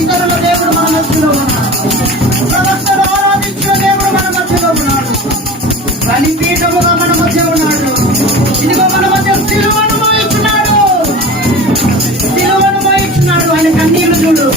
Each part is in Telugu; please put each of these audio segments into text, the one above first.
ఇతరుల దేవుడు మన మధ్యలో ఉన్నాడు. ప్రవక్తలు ఆరాధించిన దేవుడు మన మధ్యలో ఉన్నాడు. బలిపీఠముగా మన మధ్య ఉన్నాడు. ఇదిగో మన మధ్య సిలువను మోయించున్నాడు. సిలువను మోయించున్నాడు. ఆయన కన్నీళ్లు చూడు.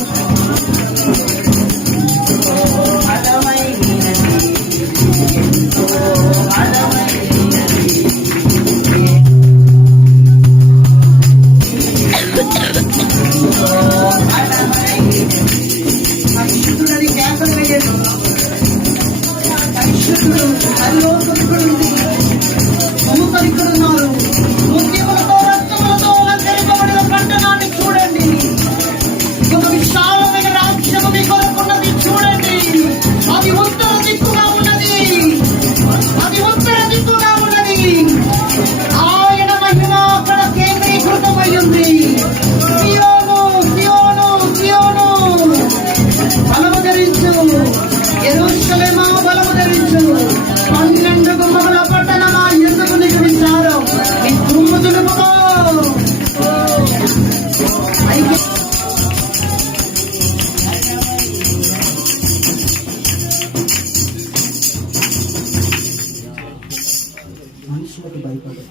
మనుషులకు భయపడదు.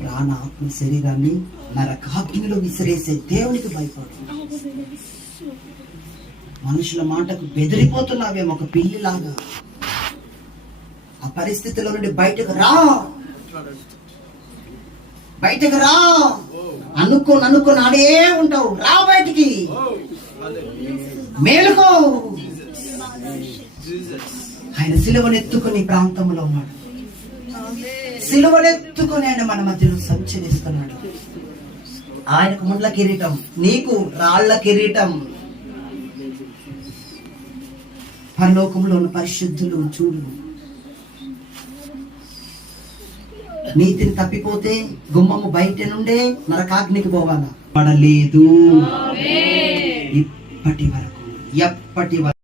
ప్రాణ ఆత్మ శరీరాన్ని నరకాగ్నిలో విసిరేసే దేవునికి భయపడు. మనుషుల మాటకు బెదిరిపోతున్నావేమో ఒక పిల్లిలాగా. ఆ పరిస్థితిలో నుండి బయటకు రా, బయటకు రా. అనుకోని ఆడే ఉంటావు. రా బయటికి, మేలుకో. ఆయన సిలువనెత్తుకుని ప్రాంతంలో ఉన్నాడు. సిలువనెత్తుకుని ఆయన మన మధ్యలో సంచరిస్తున్నాడు. ఆయనకు ముండ్ల కిరీటం, నీకు రాళ్ల కిరీటం. పరలోకంలో ఉన్న పరిశుద్ధులు చూడు. నీతిని తప్పిపోతే గుమ్మము బయట నుండే నరకాగ్నికి పోవాలా? పడలేదు ఇప్పటి వరకు, ఎప్పటి వరకు.